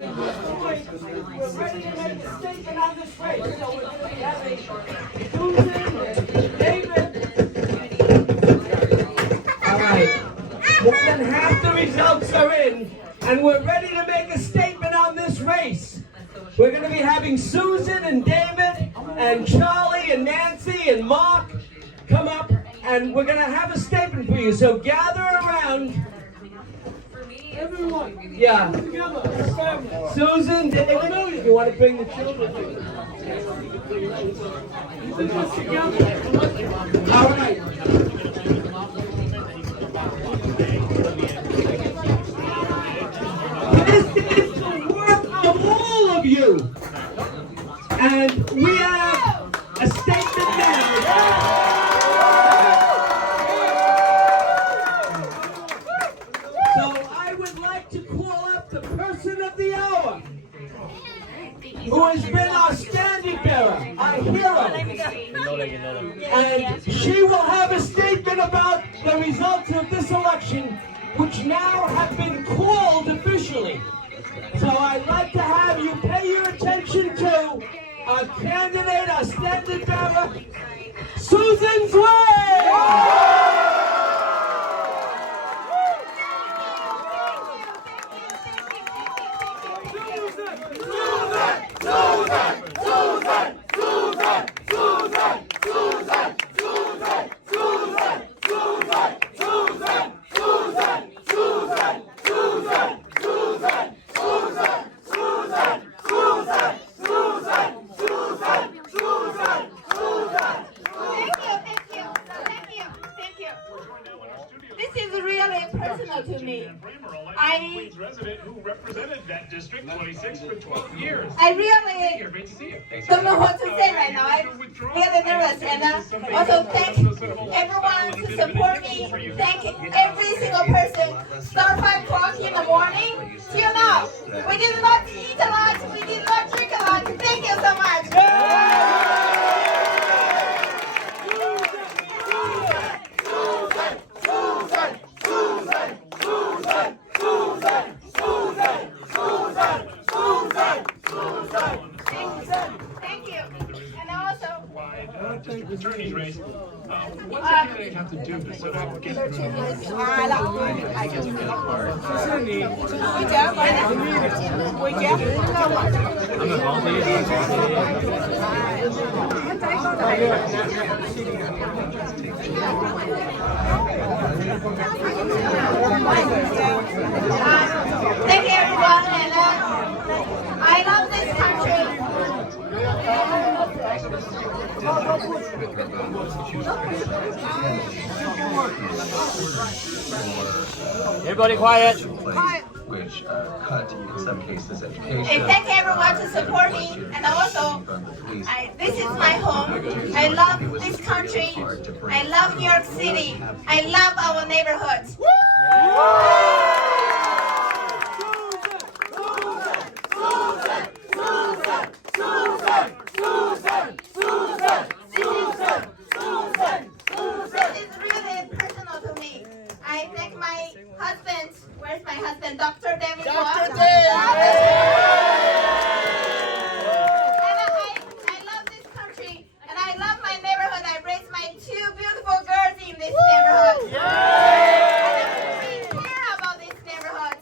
We're ready to make a statement on this race. So we're going to be having Susan and David. All right. More than half the results are in, and we're ready to make a statement on this race. We're going to be having Susan and David and Charlie and Nancy and Mark come up, and we're going to have a statement for you. So gather around. Everyone. Yeah. Together. Susan, David, you want to bring the children? All right. This is the work of all of you. And we have a statement now. Who has been our standing bearer, our hero. And she will have a statement about the results of this election, which now have been called officially. So I'd like to have you pay your attention to our candidate, our standing bearer, Susan Zhuang! This is really personal to me. I really don't know what to say right now. I'm really nervous, and also thank everyone to support me. Thank every single person. Start 5 o'clock in the morning till now. We did not eat a lot. We did not drink a lot. Thank you so much. Attorney's race. What's the candidate have to do to sort of get through the Thank you, everyone, and I love this country. Everybody quiet. Which cut in some cases education. And thank everyone to support me, and also this is my home. I love this country. I love New York City. I love our neighborhoods. Dr. David Zhuang. I love this country, and I love my neighborhood. I raised my 2 beautiful girls in this neighborhood. And we care about this neighborhood.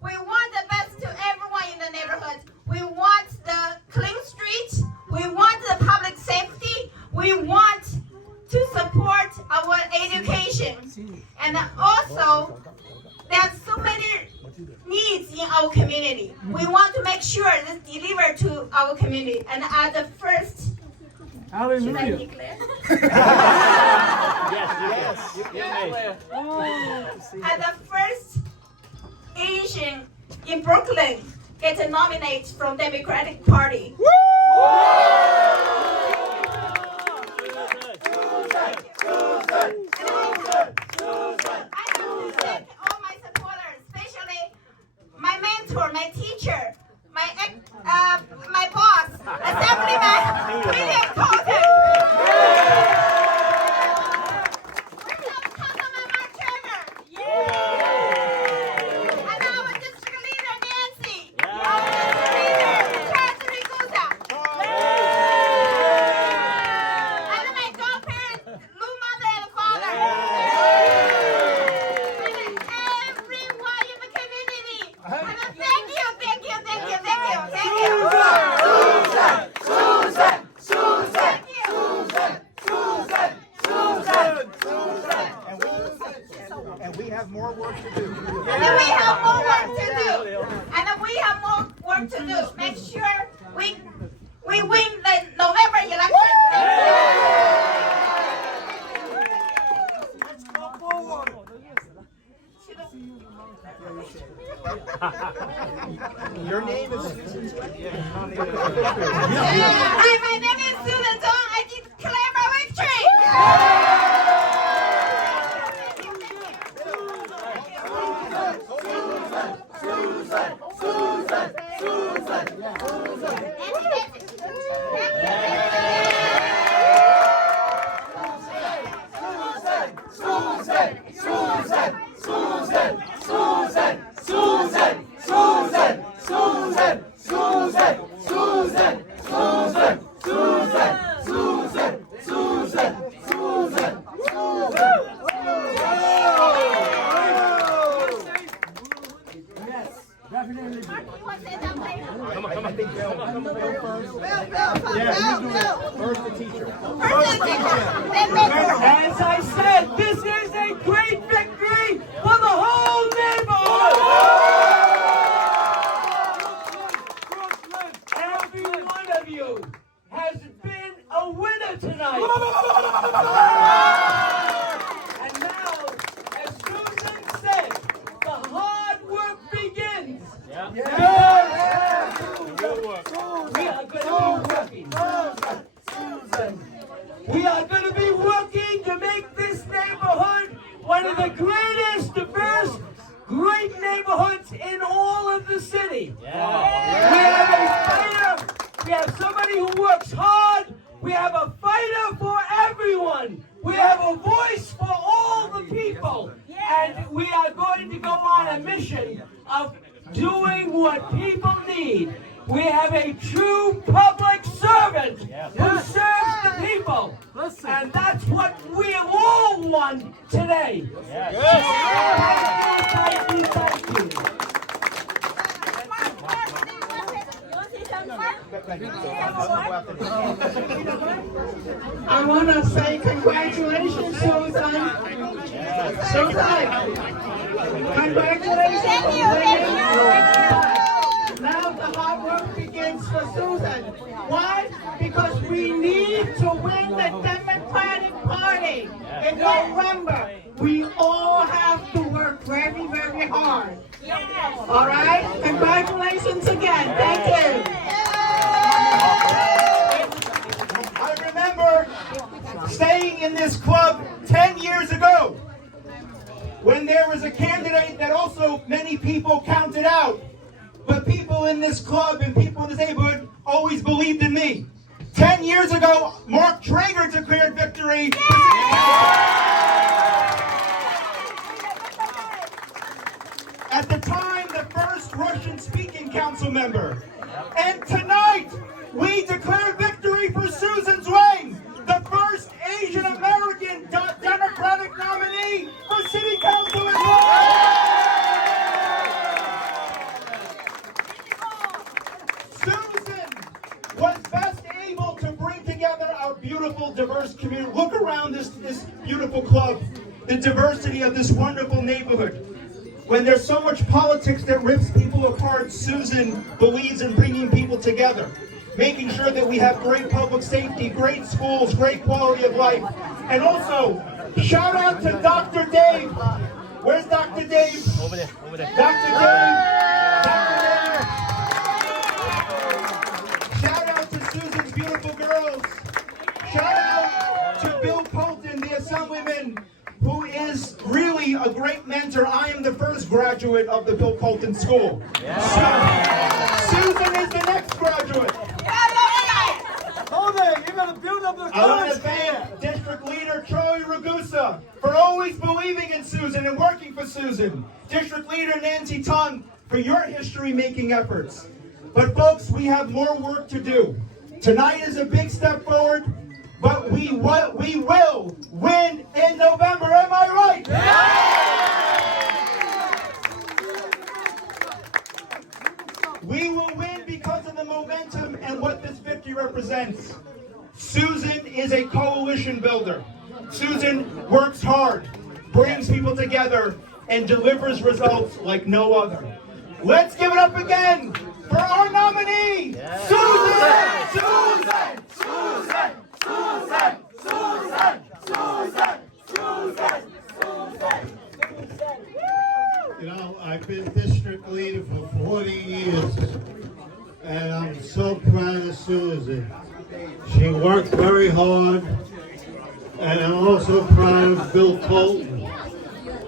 We want the best to everyone in the neighborhood. We want the clean streets. We want the public safety. We want to support our education. And also, there's so many needs in our community. We want to make sure this delivered to our community. And at the first, should I declare? At the first Asian in Brooklyn get nominated from Democratic Party. My mentor, my teacher, my boss, Assemblyman William Colton. Councilman Mark Turner. And our district leader, Nancy. work to do. Make sure we win the November election. Your name is Susan. Hi, my name is Susan Zhuang. I declare my victory. As I said, this is a great victory for the whole neighborhood. Every one of you has been a winner tonight. And now, as Susan said, the hard work begins. We are going to be working. We are going to be working to make this neighborhood one of the greatest, diverse, great neighborhoods in all of the city. We have a fighter. We have somebody who works hard. We have a fighter for everyone. We have a voice for all the people. And we are going to go on a mission of doing what people need. We have a true public servant who serves the people. And that's what we all want today. Thank you, thank you. I want to say congratulations, Susan. Susan, congratulations. Now the hard work begins for Susan. Why? Because we need to win the Democratic Party in November. We all have to work very, very hard. All right? Congratulations again. Thank you. I remember staying in this club 10 years ago when there was a candidate that also many people counted out. But people in this club and people in this neighborhood always believed in me. 10 years ago, Mark Traeger declared victory. At the time, the first Russian-speaking council member. And tonight, we declare victory for Susan Zhuang, the first Asian American Democratic nominee for City Council in Susan was best able to bring together our beautiful, diverse community. Look around this beautiful club, the diversity of this wonderful neighborhood. When there's so much politics that rips people apart, Susan believes in bringing people together, making sure that we have great public safety, great schools, great quality of life. And also, shout out to Dr. Dave. Where's Dr. Dave? Over there. Dr. Dave. Shout out to Susan's beautiful girls. Shout out to Bill Colton, the assemblyman, who is really a great mentor. I am the first graduate of the Bill Colton School. Susan is the next graduate. I want to thank District Leader Charlie Ragusa for always believing in Susan and working for Susan. District Leader Nancy Tung for your history-making efforts. But folks, we have more work to do. Tonight is a big step forward, but we will win in November. Am I right? We will win because of the momentum and what this victory represents. Susan is a coalition builder. Susan works hard, brings people together, and delivers results like no other. Let's give it up again for our Susan. She worked very hard, and I'm also proud of Bill Colton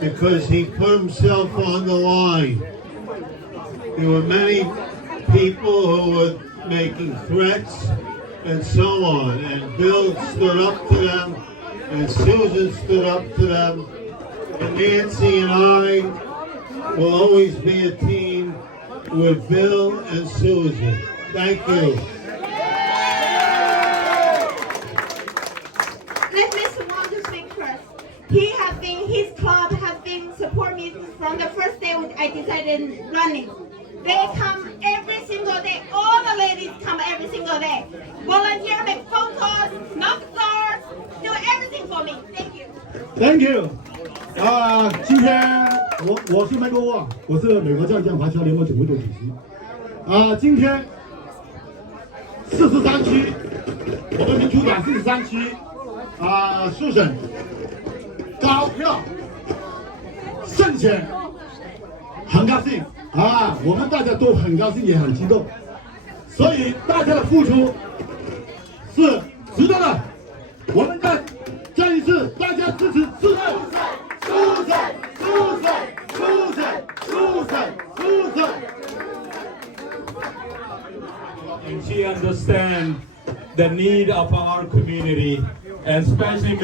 because he put himself on the line. There were many people who were making threats and so on, and Bill stood up to them, and Susan stood up to them, and Nancy and I will always be a team with Bill and Susan. Thank you. Let Mr. Wang to speak first. His club has been supporting me from the first day when I decided running. They come every single day. All the ladies come every single day. Volunteer, make phone calls, knock doors, do everything for me. Thank you. Thank you. 今天我是麦克沃，我是美国战将华侨联盟总会的主席。今天43区，我们民主党43区，Susan高票胜选，很高兴我们大家都很高兴，也很激动，所以大家的付出是值得的。我们再一次，大家支持Susan。And she understands the need of our community, and especially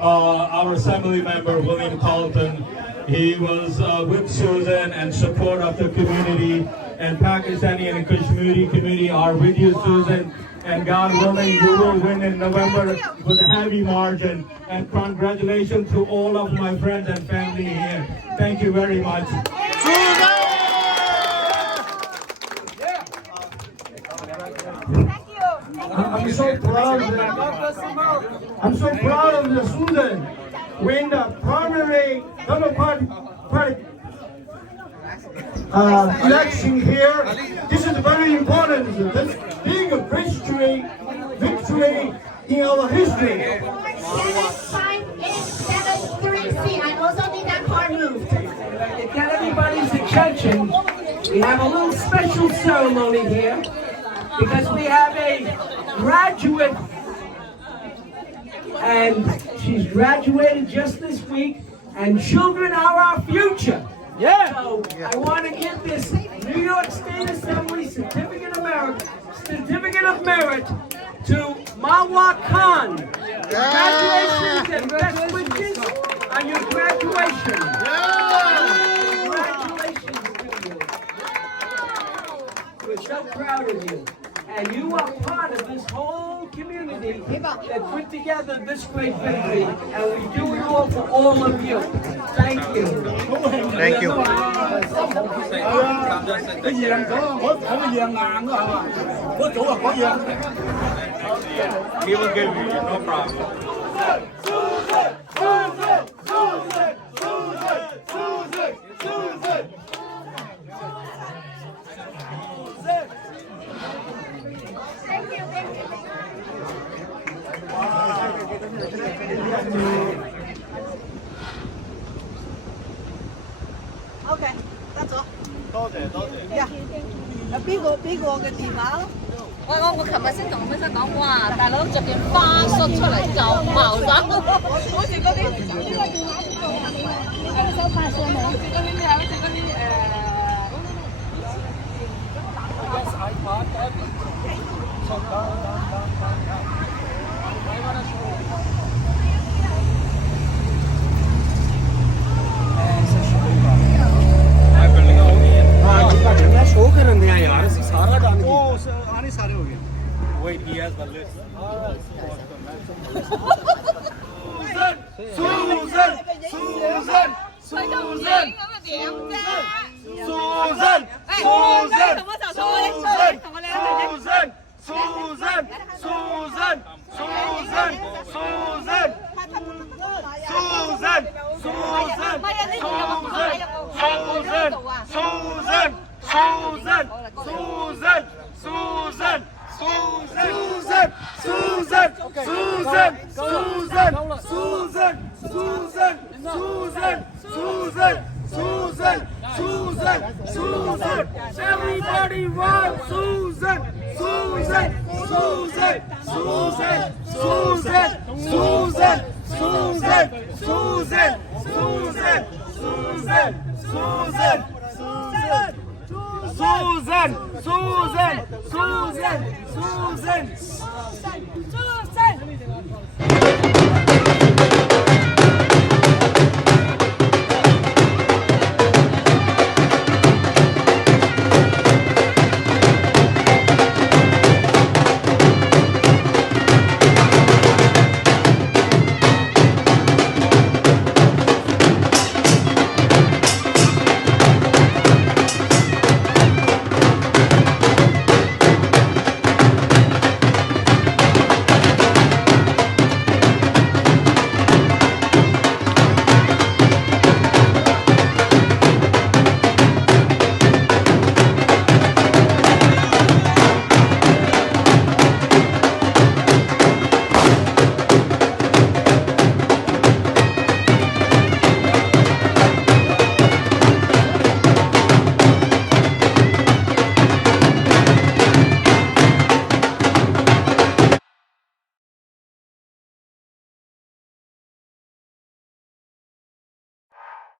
our assembly member William Carlton. He was with Susan and support of the community, and Pakistani and Kashmiri community are with you, Susan. And God willing, you will win in November with a heavy margin. And congratulations to all of my friends and family here. Thank you very much. I'm so proud of the Susan win the primary Democratic election here. This is very important. This being a victory in our history. 7-3C. I also need that card moved. To get everybody's attention, we have a little special ceremony here because we have a graduate, and she's graduated just this week, and children are our future. Yeah. So I want to give this New York State Assembly Certificate of Merit to Marwa Khan. Congratulations and best wishes on your graduation. Congratulations to you. We're so proud of you. And you are part of this whole community that put together this great victory. And we do it all for all of you. Thank you. Thank you. He will give you, no problem. Okay， 得咗。多謝。有邊個嘅電話咯？我琴日先同我先生講，哇！大佬着件花恤出嚟就茅山，好似嗰啲呢個電話係收快信嚟，好似嗰啲咩啊？好似嗰啲Yes, iPod. Show करने आए यार सारा जान वो आने सारे हो गए wait he has the list Everybody want Susan. Susan!